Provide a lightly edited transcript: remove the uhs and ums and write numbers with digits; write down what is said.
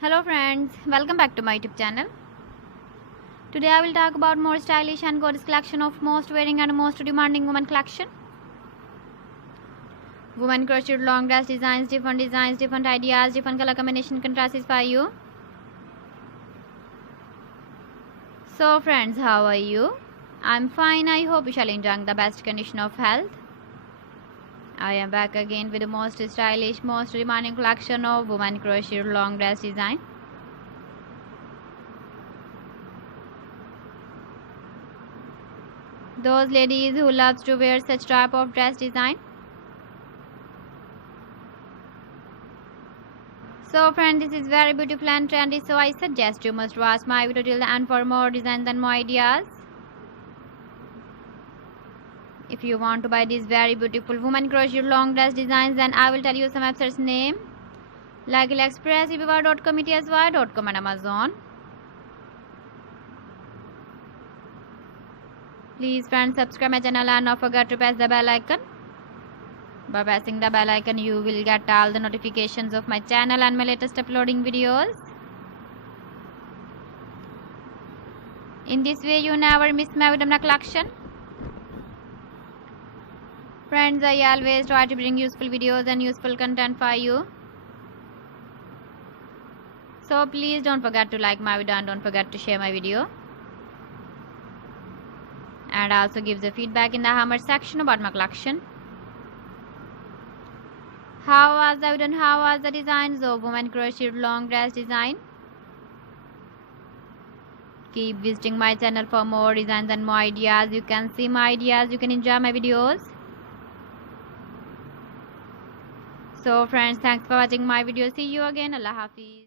Hello friends, welcome back to my YouTube channel. Today I will talk about more stylish and gorgeous collection of most wearing and most demanding women collection. Women crocheted long dress designs, different ideas, different color combination contrasts for you. So friends, how are you? I'm fine. I hope you shall enjoy the best condition of health. I am back again with the most stylish, most demanding collection of women crocheted long dress design. Those ladies who loves to wear such type of dress design. So friends, this is very beautiful and trendy, so I suggest you must watch my video till the end for more designs and more ideas. If you want to buy these very beautiful women crochet long dress designs, then I will tell you some websites name like AliExpress, eBay.com, ETSY.com and Amazon. Please friends, subscribe my channel and not forget to press the bell icon. By pressing the bell icon, you will get all the notifications of my channel and my latest uploading videos. In this way, you never miss my video collection. Friends, I always try to bring useful videos and useful content for you. So please don't forget to like my video and don't forget to share my video. And also give the feedback in the comment section about my collection. How was the video and how was the designs of women crocheted long dress design? Keep visiting my channel for more designs and more ideas. You can see my ideas, you can enjoy my videos. So friends, thanks for watching my video. See you again. Allah Hafiz.